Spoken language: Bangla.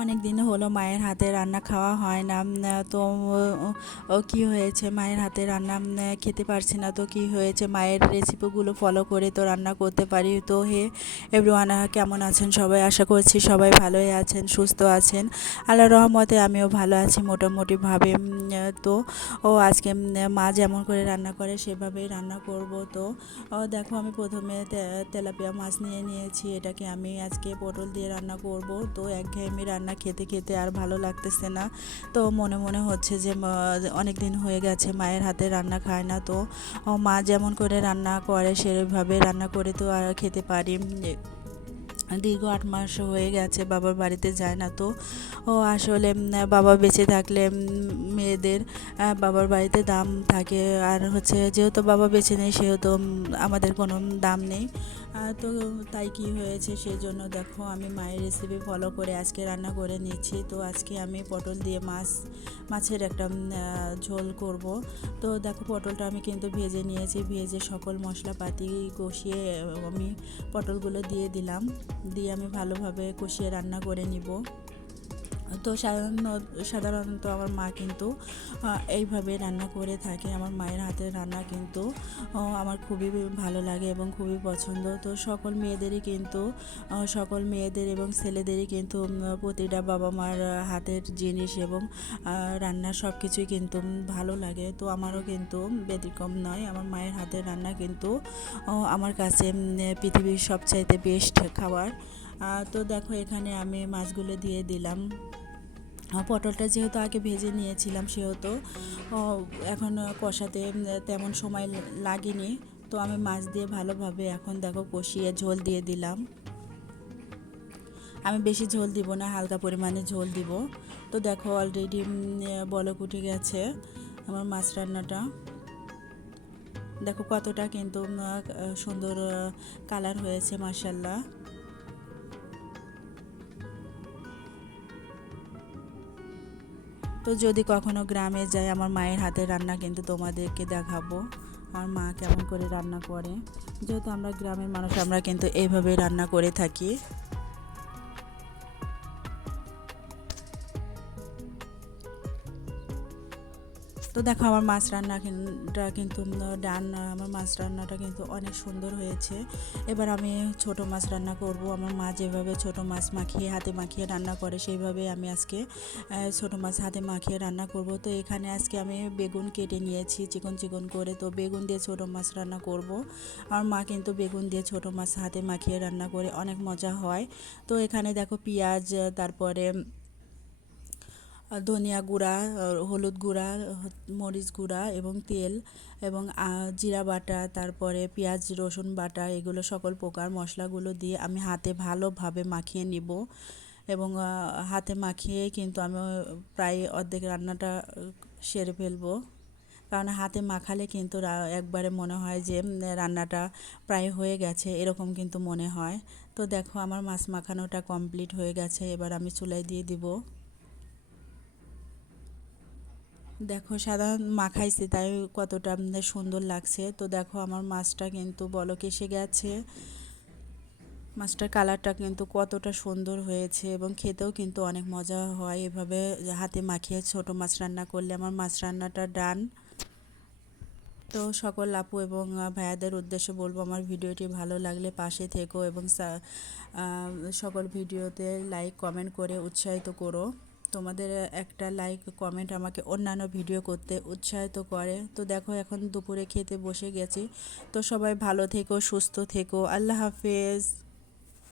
অনেক দিন হলো মায়ের হাতে রান্না খাওয়া হয় না তো, ও কি হয়েছে? মায়ের হাতে রান্না খেতে পারছি না, তো কি হয়েছে? মায়ের রেসিপিগুলো ফলো করে তো রান্না করতে পারি। তো হে এভরিওয়ান কেমন আছেন সবাই? আশা করছি সবাই ভালোই আছেন, সুস্থ আছেন। আল্লাহ রহমতে আমিও ভালো আছি মোটামুটিভাবে তো, ও, আজকে মা যেমন করে রান্না করে সেভাবেই রান্না করব, তো দেখো আমি প্রথমে তেলাপিয়া মাছ নিয়ে নিয়েছি। এটাকে আমি আজকে পটল দিয়ে রান্না করব। তো এক একঘেয়েমি রান্না খেতে খেতে আর ভালো লাগতেছে না। তো মনে মনে হচ্ছে যে অনেক দিন হয়ে গেছে, মায়ের হাতে রান্না খায় না তো। মা যেমন করে রান্না করে, সেভাবে রান্না করে তো আর খেতে পারি। দীর্ঘ আট মাস হয়ে গেছে, বাবার বাড়িতে যায় না তো। ও আসলে বাবা বেঁচে থাকলে মেয়েদের বাবার বাড়িতে দাম থাকে। আর হচ্ছে, যেহেতু বাবা বেঁচে নেই, সেহেতু আমাদের কোনো দাম নেই। তো তাই কি হয়েছে সেই জন্য দেখো আমি মায়ের রেসিপি ফলো করে আজকে রান্না করে নিচ্ছি। তো আজকে আমি পটল দিয়ে মাছ, মাছের একটা ঝোল করব। তো দেখো পটলটা আমি কিন্তু ভেজে নিয়েছি। ভেজে সকল মশলাপাতি কষিয়ে আমি পটলগুলো দিয়ে দিলাম। দিয়ে আমি ভালোভাবে কষিয়ে রান্না করে নিব। তো সাধারণত আমার মা কিন্তু এইভাবে রান্না করে থাকে। আমার মায়ের হাতের রান্না কিন্তু আমার খুবই ভালো লাগে এবং খুবই পছন্দ। তো সকল মেয়েদেরই কিন্তু সকল মেয়েদের এবং ছেলেদেরই কিন্তু প্রতিটা বাবা মার হাতের জিনিস এবং রান্না সব কিছুই কিন্তু ভালো লাগে। তো আমারও কিন্তু ব্যতিক্রম নয়। আমার মায়ের হাতের রান্না কিন্তু আমার কাছে পৃথিবীর সবচাইতে বেস্ট খাবার। তো দেখো এখানে আমি মাছগুলো দিয়ে দিলাম। পটলটা যেহেতু আগে ভেজে নিয়েছিলাম সেহেতু এখন কষাতে তেমন সময় লাগেনি। তো আমি মাছ দিয়ে ভালোভাবে এখন দেখো কষিয়ে ঝোল দিয়ে দিলাম। আমি বেশি ঝোল দিব না, হালকা পরিমাণে ঝোল দিব। তো দেখো অলরেডি বলক উঠে গেছে আমার মাছ রান্নাটা। দেখো কতটা কিন্তু সুন্দর কালার হয়েছে মার্শাল্লাহ তো যদি কখনো গ্রামে যাই, আমার মায়ের হাতের রান্না কিন্তু তোমাদেরকে দেখাবো। আমার মা কেমন করে রান্না করে। যেহেতু আমরা গ্রামের মানুষ, আমরা কিন্তু এইভাবে রান্না করে থাকি। তো দেখো আমার মাছ রান্নাটা কিন্তু ডান, আমার মাছ রান্নাটা কিন্তু অনেক সুন্দর হয়েছে। এবার আমি ছোট মাছ রান্না করব। আমার মা যেভাবে ছোট মাছ মাখিয়ে, হাতে মাখিয়ে রান্না করে, সেইভাবে আমি আজকে ছোট মাছ হাতে মাখিয়ে রান্না করব। তো এখানে আজকে আমি বেগুন কেটে নিয়েছি, চিকন চিকন করে। তো বেগুন দিয়ে ছোট মাছ রান্না করব। আমার মা কিন্তু বেগুন দিয়ে ছোট মাছ হাতে মাখিয়ে রান্না করে, অনেক মজা হয়। তো এখানে দেখো পেঁয়াজ, তারপরে ধনিয়া গুঁড়া হলুদ গুঁড়া মরিচ গুঁড়া এবং তেল এবং জিরা বাটা, তারপরে পেঁয়াজ, রসুন বাটা, এগুলো সকল প্রকার মশলাগুলো দিয়ে আমি হাতে ভালোভাবে মাখিয়ে নিব এবং হাতে মাখিয়ে কিন্তু আমি প্রায় অর্ধেক রান্নাটা সেরে ফেলব। কারণ হাতে মাখালে কিন্তু একবারে মনে হয় যে রান্নাটা প্রায় হয়ে গেছে, এরকম কিন্তু মনে হয়। তো দেখো, আমার মাছ মাখানোটা কমপ্লিট হয়ে গেছে, এবার আমি চুলায় দিয়ে দিব। দেখো সাধারণ মাখাইছে, তাই কতটা সুন্দর লাগছে। তো দেখো, আমার মাছটা কিন্তু বলক এসে গেছে। মাছটার কালারটা কিন্তু কতটা সুন্দর হয়েছে এবং খেতেও কিন্তু অনেক মজা হয়। এভাবে হাতে মাখিয়ে ছোট মাছ রান্না করলে আমার মাছ রান্নাটা ডান। তো সকল আপু এবং ভাইয়াদের উদ্দেশ্যে বলব, আমার ভিডিওটি ভালো লাগলে পাশে থেকো এবং সকল ভিডিওতে লাইক, কমেন্ট করে উৎসাহিত করো। তোমাদের একটা লাইক কমেন্ট আমাকে অন্যান্য ভিডিও করতে উৎসাহিত করে। তো দেখো, এখন দুপুরে খেতে বসে গেছি। তো সবাই ভালো থেকো, সুস্থ থেকো। আল্লাহ হাফেজ।